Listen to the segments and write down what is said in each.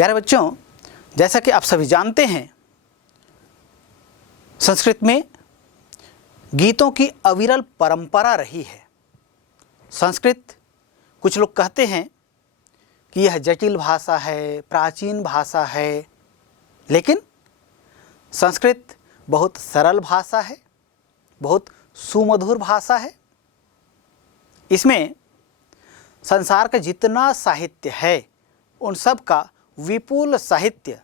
प्यारे बच्चों, जैसा कि आप सभी जानते हैं, संस्कृत में गीतों की अविरल परंपरा रही है। संस्कृत, कुछ लोग कहते हैं कि यह जटिल भाषा है, प्राचीन भाषा है, लेकिन संस्कृत बहुत सरल भाषा है, बहुत सुमधुर भाषा है। इसमें संसार का जितना साहित्य है, उन सब का विपुल साहित्य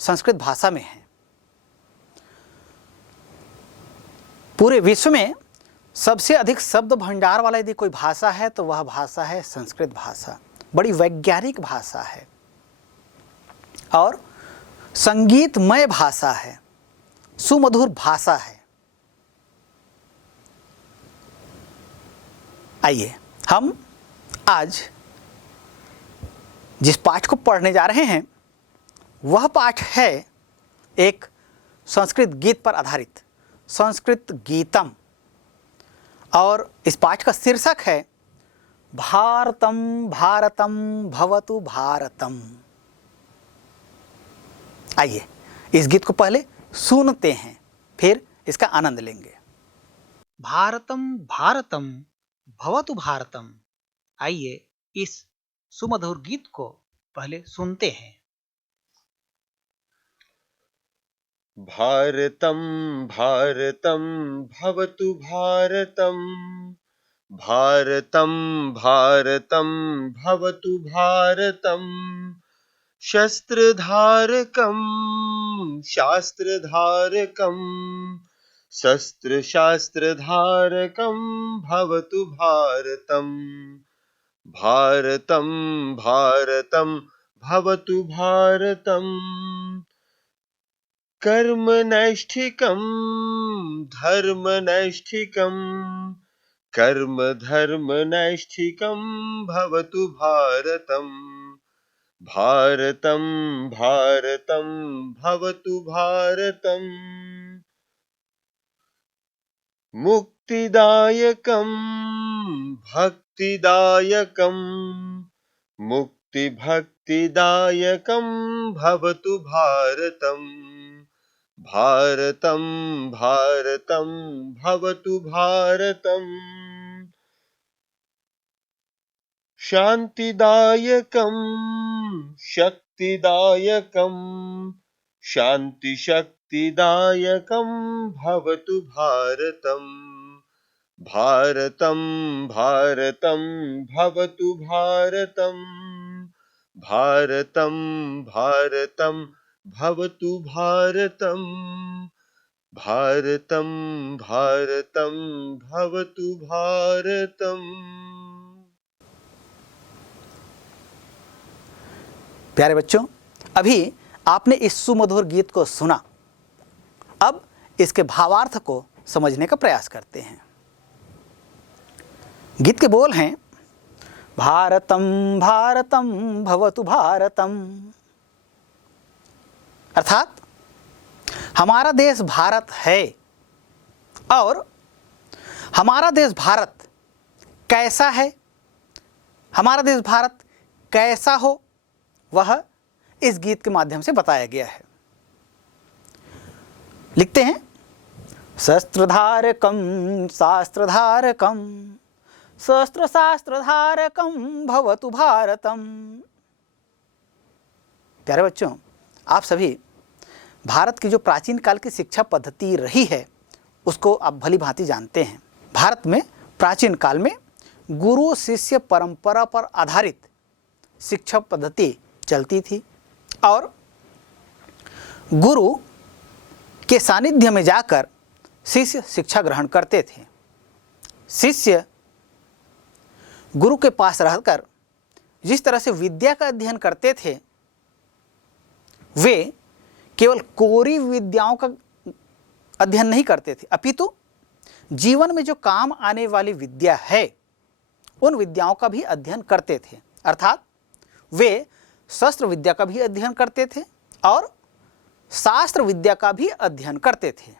संस्कृत भाषा में है। पूरे विश्व में सबसे अधिक शब्द भंडार वाला यदि कोई भाषा है तो वह भाषा है संस्कृत भाषा। बड़ी वैज्ञानिक भाषा है और संगीतमय भाषा है, सुमधुर भाषा है। आइए हम आज जिस पाठ को पढ़ने जा रहे हैं वह पाठ है एक संस्कृत गीत पर आधारित, संस्कृत गीतम। और इस पाठ का शीर्षक है भारतम भारतम भवतु भारतम। आइए इस गीत को पहले सुनते हैं, फिर इसका आनंद लेंगे। भारतम भारतम भवतु भारतम। आइए इस सुमधुर गीत को पहले सुनते हैं। भारतं भारतं भवतु भारतं, भारतं भारतं भवतु भारतं, शस्त्रधारकं शास्त्रधारकं, शस्त्रशास्त्रधारकं भवतु भारतं, भारतं भारतं भवतु भारतं, कर्मनैष्ठिकं धर्मनैष्ठिकं, कर्म धर्मनैष्ठिकं भवतु भारतं, भारतं भारतं भवतु भारतं, मुक्तिदायकं भक्तिदायकं, मुक्तिभक्तिदायकं भवतु भारतं, भारतं भारतं भवतु भारतं, शान्तिदायकं शक्तिदायकं, शान्तिशक्तिदायकं भवतु भारतं, भारतं भारतं भवतु भारतं, भारतं भारतं भवतु भारतं, भारतं भारतं भवतु भारतम्। प्यारे बच्चों, अभी आपने इस सुमधुर गीत को सुना। अब इसके भावार्थ को समझने का प्रयास करते हैं। गीत के बोल हैं भारतम भारतम भवतु भारतम। अर्थात हमारा देश भारत है और हमारा देश भारत कैसा है, हमारा देश भारत कैसा हो, वह इस गीत के माध्यम से बताया गया है। लिखते हैं शस्त्रधारकं शास्त्रधारकं, शस्त्र शास्त्रधारकं भवतु भारतम। प्यारे बच्चों, आप सभी भारत की जो प्राचीन काल की शिक्षा पद्धति रही है उसको आप भली भांति जानते हैं। भारत में प्राचीन काल में गुरु शिष्य परंपरा पर आधारित शिक्षा पद्धति चलती थी और गुरु के सानिध्य में जाकर शिष्य शिक्षा ग्रहण करते थे। शिष्य गुरु के पास रहकर जिस तरह से विद्या का अध्ययन करते थे, वे केवल कोरी विद्याओं का अध्ययन नहीं करते थे, अपितु जीवन में जो काम आने वाली विद्या है उन विद्याओं का भी अध्ययन करते थे। अर्थात वे शस्त्र विद्या का भी अध्ययन करते थे और शास्त्र विद्या का भी अध्ययन करते थे।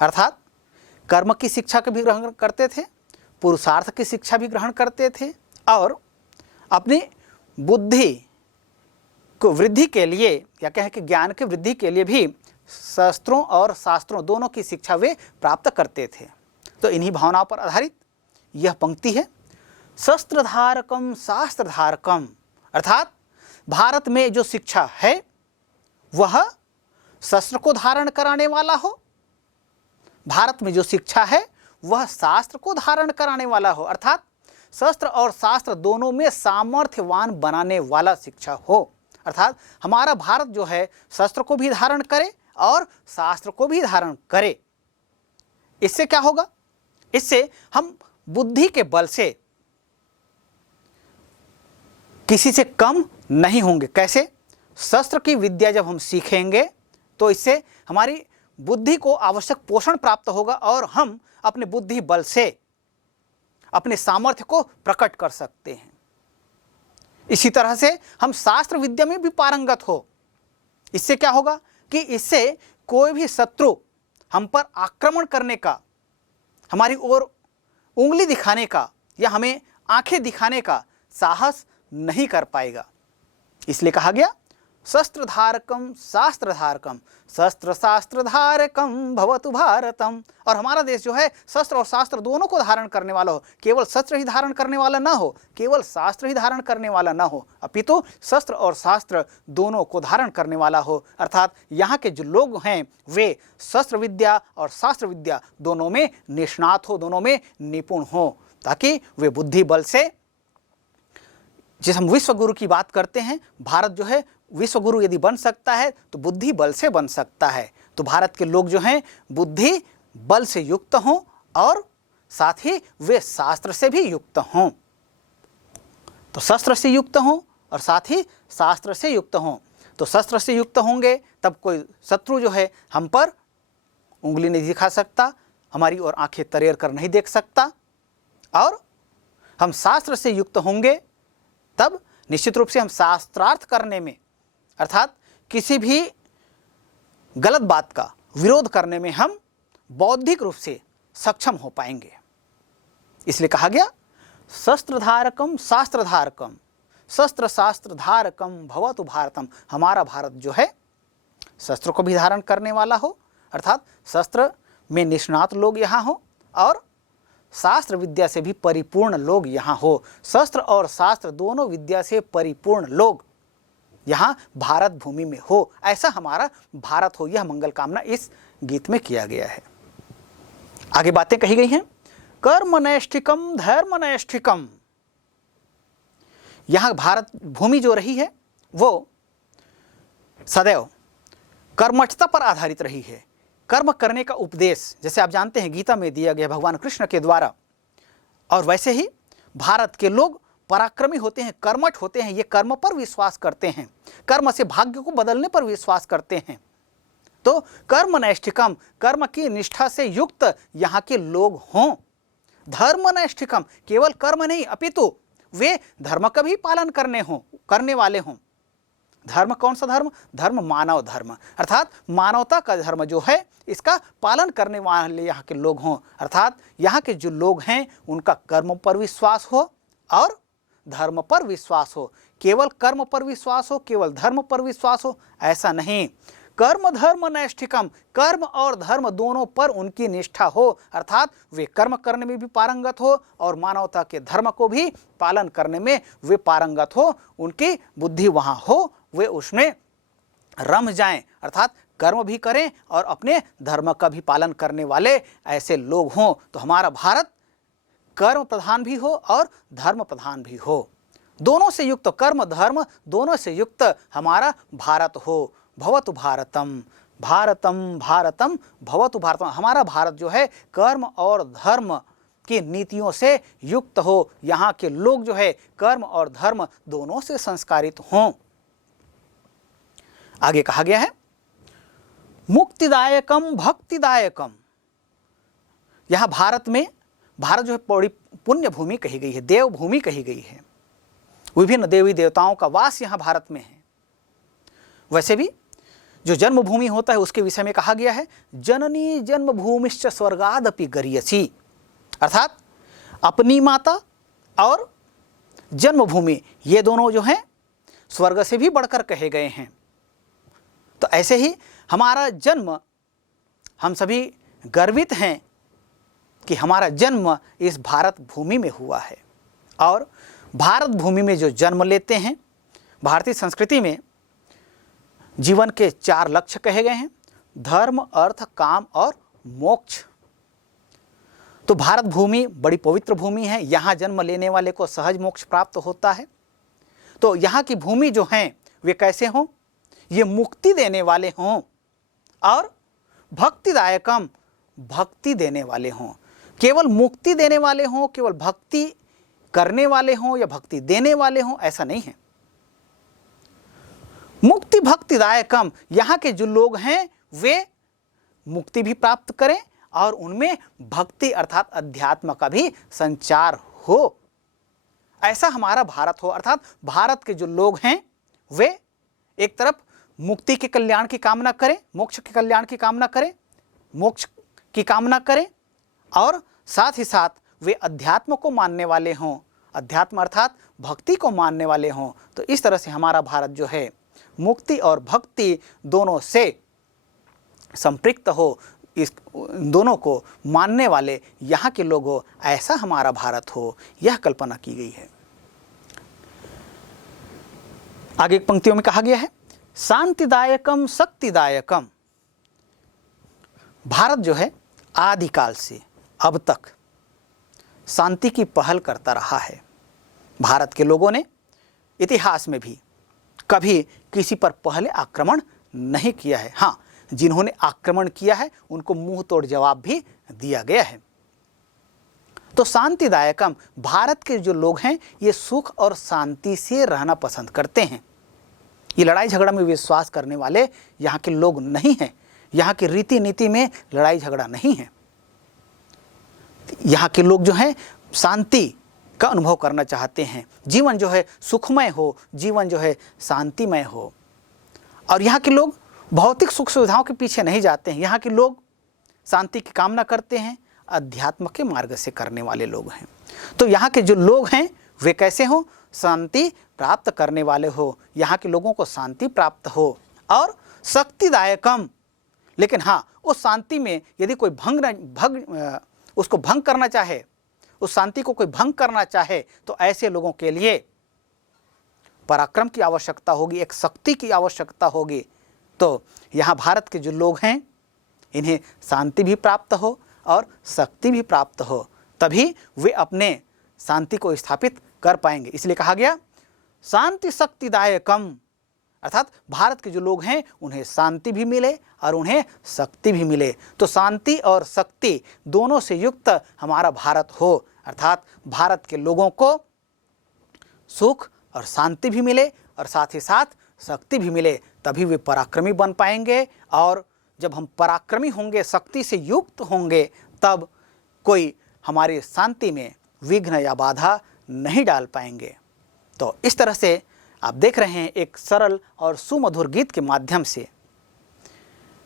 अर्थात कर्म की शिक्षा का भी ग्रहण करते थे, पुरुषार्थ की शिक्षा भी ग्रहण करते थे और अपनी बुद्धि को वृद्धि के लिए या कहें कि ज्ञान की वृद्धि के लिए भी शस्त्रों और शास्त्रों दोनों की शिक्षा वे प्राप्त करते थे। तो इन्हीं भावनाओं पर आधारित यह पंक्ति है, शस्त्रधारकम शास्त्रधारकम, अर्थात भारत में जो शिक्षा है वह शस्त्र को धारण कराने वाला हो, भारत में जो शिक्षा है वह शास्त्र को धारण कराने वाला हो, अर्थात शस्त्र और शास्त्र दोनों में सामर्थ्यवान बनाने वाला शिक्षा हो। अर्थात हमारा भारत जो है शस्त्र को भी धारण करे और शास्त्र को भी धारण करे। इससे क्या होगा? इससे हम बुद्धि के बल से किसी से कम नहीं होंगे। कैसे? शस्त्र की विद्या जब हम सीखेंगे तो इससे हमारी बुद्धि को आवश्यक पोषण प्राप्त होगा और हम अपने बुद्धि बल से अपने सामर्थ्य को प्रकट कर सकते हैं। इसी तरह से हम शास्त्र विद्या में भी पारंगत हो। इससे क्या होगा कि इससे कोई भी शत्रु हम पर आक्रमण करने का, हमारी ओर उंगली दिखाने का या हमें आंखें दिखाने का साहस नहीं कर पाएगा। इसलिए कहा गया शस्त्रधारकम शास्त्रधारकम, शस्त्र शास्त्रधारकम भवतु भारतम। और हमारा देश जो है शस्त्र और शास्त्र दोनों को धारण करने वाला हो, केवल शस्त्र ही धारण करने वाला ना हो, केवल शास्त्र ही धारण करने वाला ना हो, अपितु शस्त्र और शास्त्र दोनों को धारण करने वाला हो। अर्थात यहाँ के जो लोग हैं वे शस्त्र विद्या और शास्त्र विद्या दोनों में निष्णात हो, दोनों में निपुण हो, ताकि वे बुद्धि बल से, जिस हम विश्व गुरु की बात करते हैं, भारत जो है विश्व गुरु यदि बन सकता है तो बुद्धि बल से बन सकता है। तो भारत के लोग जो हैं बुद्धि बल से युक्त हों और साथ ही वे शास्त्र से भी युक्त हों। तो शस्त्र से युक्त हों और साथ ही शास्त्र से युक्त हों। तो शस्त्र से युक्त होंगे तब कोई शत्रु जो है हम पर उंगली नहीं दिखा सकता, हमारी ओर आंखें तरेर कर नहीं देख सकता। और हम शास्त्र से युक्त होंगे तब निश्चित रूप से हम शास्त्रार्थ करने में, अर्थात किसी भी गलत बात का विरोध करने में हम बौद्धिक रूप से सक्षम हो पाएंगे। इसलिए कहा गया शस्त्रधारकम शास्त्रधारकम, शस्त्र शास्त्रधारकम भवतु भारतम। हमारा भारत जो है शस्त्र को भी धारण करने वाला हो, अर्थात शस्त्र में निष्णात लोग यहाँ हो और शास्त्र विद्या से भी परिपूर्ण लोग यहाँ हो। शस्त्र और शास्त्र दोनों विद्या से परिपूर्ण लोग यहाँ भारत भूमि में हो, ऐसा हमारा भारत हो, यह मंगल कामना इस गीत में किया गया है। आगे बातें कही गई हैं, कर्म नैष्ठिकम धर्म नैष्ठिकम। यहाँ भारत भूमि जो रही है वो सदैव कर्मठता पर आधारित रही है। कर्म करने का उपदेश जैसे आप जानते हैं गीता में दिया गया भगवान कृष्ण के द्वारा, और वैसे ही भारत के लोग पराक्रमी होते हैं, कर्मठ होते हैं, ये कर्म पर विश्वास करते हैं, कर्म से भाग्य को बदलने पर विश्वास करते हैं। तो कर्म नैष्ठिकम, कर्म की निष्ठा से युक्त यहाँ के लोग हों। धर्म नैष्ठिकम, केवल कर्म नहीं अपितु वे धर्म का भी पालन करने वाले हों। धर्म कौन सा धर्म? धर्म मानव धर्म, अर्थात मानवता का धर्म जो है इसका पालन करने वाले यहाँ के लोग हों। अर्थात यहाँ के जो लोग हैं उनका कर्म पर विश्वास हो और धर्म पर विश्वास हो। केवल कर्म पर विश्वास हो, केवल धर्म पर विश्वास हो, ऐसा नहीं। कर्म धर्म नैष्ठिकम, कर्म और धर्म दोनों पर उनकी निष्ठा हो, अर्थात वे कर्म करने में भी पारंगत हो और मानवता के धर्म को भी पालन करने में वे पारंगत हो, उनकी बुद्धि वहाँ हो, वे उसमें रम जाएं, अर्थात कर्म भी करें और अपने धर्म का भी पालन करने वाले ऐसे लोग हों। तो हमारा भारत कर्म प्रधान भी हो और धर्म प्रधान भी हो, दोनों से युक्त, कर्म धर्म दोनों से युक्त हमारा भारत हो। भवतु भारतम, भारतम भारतम भवतु भारतम। हमारा भारत जो है कर्म और धर्म की नीतियों से युक्त हो, यहाँ के लोग जो है कर्म और धर्म दोनों से संस्कारित हों। आगे कहा गया है मुक्तिदायकम भक्तिदायकम। यहाँ भारत में, भारत जो है बड़ी पुण्य भूमि कही गई है, देव भूमि कही गई है, विभिन्न देवी देवताओं का वास यहाँ भारत में है। वैसे भी जो जन्मभूमि होता है उसके विषय में कहा गया है जननी जन्मभूमिश्च स्वर्गादपि गरीयसी, अर्थात अपनी माता और जन्मभूमि ये दोनों जो हैं स्वर्ग से भी बढ़कर कहे गए हैं। तो ऐसे ही हमारा जन्म, हम सभी गर्वित हैं कि हमारा जन्म इस भारत भूमि में हुआ है। और भारत भूमि में जो जन्म लेते हैं, भारतीय संस्कृति में जीवन के 4 लक्ष्य कहे गए हैं: धर्म, अर्थ, काम और मोक्ष। तो भारत भूमि बड़ी पवित्र भूमि है, यहाँ जन्म लेने वाले को सहज मोक्ष प्राप्त होता है। तो यहाँ की भूमि जो हैं वे कैसे हों? ये मुक्ति देने वाले हों और भक्तिदायकम, भक्ति देने वाले हों। केवल मुक्ति देने वाले हों, केवल भक्ति करने वाले हों या भक्ति देने वाले हों, ऐसा नहीं है। मुक्ति भक्तिदायकम, यहाँ के जो लोग हैं वे मुक्ति भी प्राप्त करें और उनमें भक्ति अर्थात अध्यात्म का भी संचार हो, ऐसा हमारा भारत हो। अर्थात भारत के जो लोग हैं वे एक तरफ मुक्ति के कल्याण की कामना करें, मोक्ष के कल्याण की कामना करें, मोक्ष की कामना करें, और साथ ही साथ वे अध्यात्म को मानने वाले हों, अध्यात्म अर्थात भक्ति को मानने वाले हों। तो इस तरह से हमारा भारत जो है मुक्ति और भक्ति दोनों से संपृक्त हो, इस दोनों को मानने वाले यहाँ के लोग हो, ऐसा हमारा भारत हो, यह कल्पना की गई है। आगे एक पंक्तियों में कहा गया है, शांतिदायकम शक्तिदायकम। भारत जो है आदिकाल से अब तक शांति की पहल करता रहा है। भारत के लोगों ने इतिहास में भी कभी किसी पर पहले आक्रमण नहीं किया है। हाँ, जिन्होंने आक्रमण किया है उनको मुंह तोड़ जवाब भी दिया गया है। तो शांतिदायकम, भारत के जो लोग हैं ये सुख और शांति से रहना पसंद करते हैं। ये लड़ाई झगड़ा में विश्वास करने वाले यहाँ के लोग नहीं हैं। यहाँ की रीति नीति में लड़ाई झगड़ा नहीं है। यहाँ के लोग जो हैं शांति का अनुभव करना चाहते हैं। जीवन जो है सुखमय हो, जीवन जो है शांतिमय हो। और यहाँ के लोग भौतिक सुख सुविधाओं के पीछे नहीं जाते हैं। यहाँ के लोग शांति की कामना करते हैं, अध्यात्म के मार्ग से करने वाले लोग हैं। तो यहाँ के जो लोग हैं वे कैसे हो? शांति प्राप्त करने वाले हो, यहाँ के लोगों को शांति प्राप्त हो। और शक्तिदायकम, लेकिन हाँ, उस शांति में यदि कोई उसको भंग करना चाहे, उस शांति को कोई भंग करना चाहे, तो ऐसे लोगों के लिए पराक्रम की आवश्यकता होगी, एक शक्ति की आवश्यकता होगी। तो यहाँ भारत के जो लोग हैं इन्हें शांति भी प्राप्त हो और शक्ति भी प्राप्त हो, तभी वे अपने शांति को स्थापित कर पाएंगे। इसलिए कहा गया शांति शक्तिदायकम, अर्थात भारत के जो लोग हैं उन्हें शांति भी मिले और उन्हें शक्ति भी मिले। तो शांति और शक्ति दोनों से युक्त हमारा भारत हो, अर्थात भारत के लोगों को सुख और शांति भी मिले और साथ ही साथ शक्ति भी मिले, तभी वे पराक्रमी बन पाएंगे। और जब हम पराक्रमी होंगे, शक्ति से युक्त होंगे, तब कोई हमारी शांति में विघ्न या बाधा नहीं डाल पाएंगे। तो इस तरह से आप देख रहे हैं एक सरल और सुमधुर गीत के माध्यम से।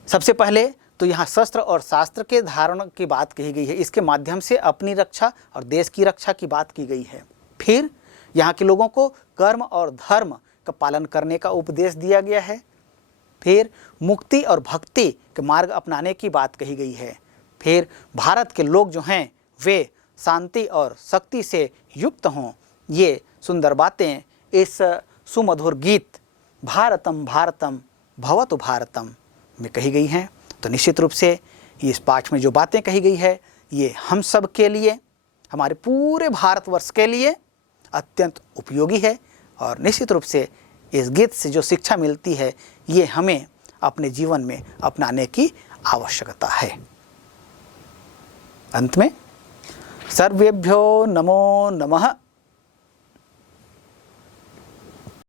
सबसे पहले तो यहाँ शस्त्र और शास्त्र के धारण की बात कही गई है, इसके माध्यम से अपनी रक्षा और देश की रक्षा की बात की गई है। फिर यहाँ के लोगों को कर्म और धर्म का पालन करने का उपदेश दिया गया है। फिर मुक्ति और भक्ति के मार्ग अपनाने की बात कही गई है। फिर भारत के लोग जो हैं वे शांति और शक्ति से युक्त हों, ये सुंदर बातें इस सुमधुर गीत भारतम भारतम भवतु भारतम में कही गई हैं। तो निश्चित रूप से इस पाठ में जो बातें कही गई है ये हम सब के लिए, हमारे पूरे भारतवर्ष के लिए अत्यंत उपयोगी है। और निश्चित रूप से इस गीत से जो शिक्षा मिलती है ये हमें अपने जीवन में अपनाने की आवश्यकता है। अंत में सर्वेभ्यो नमो नमः।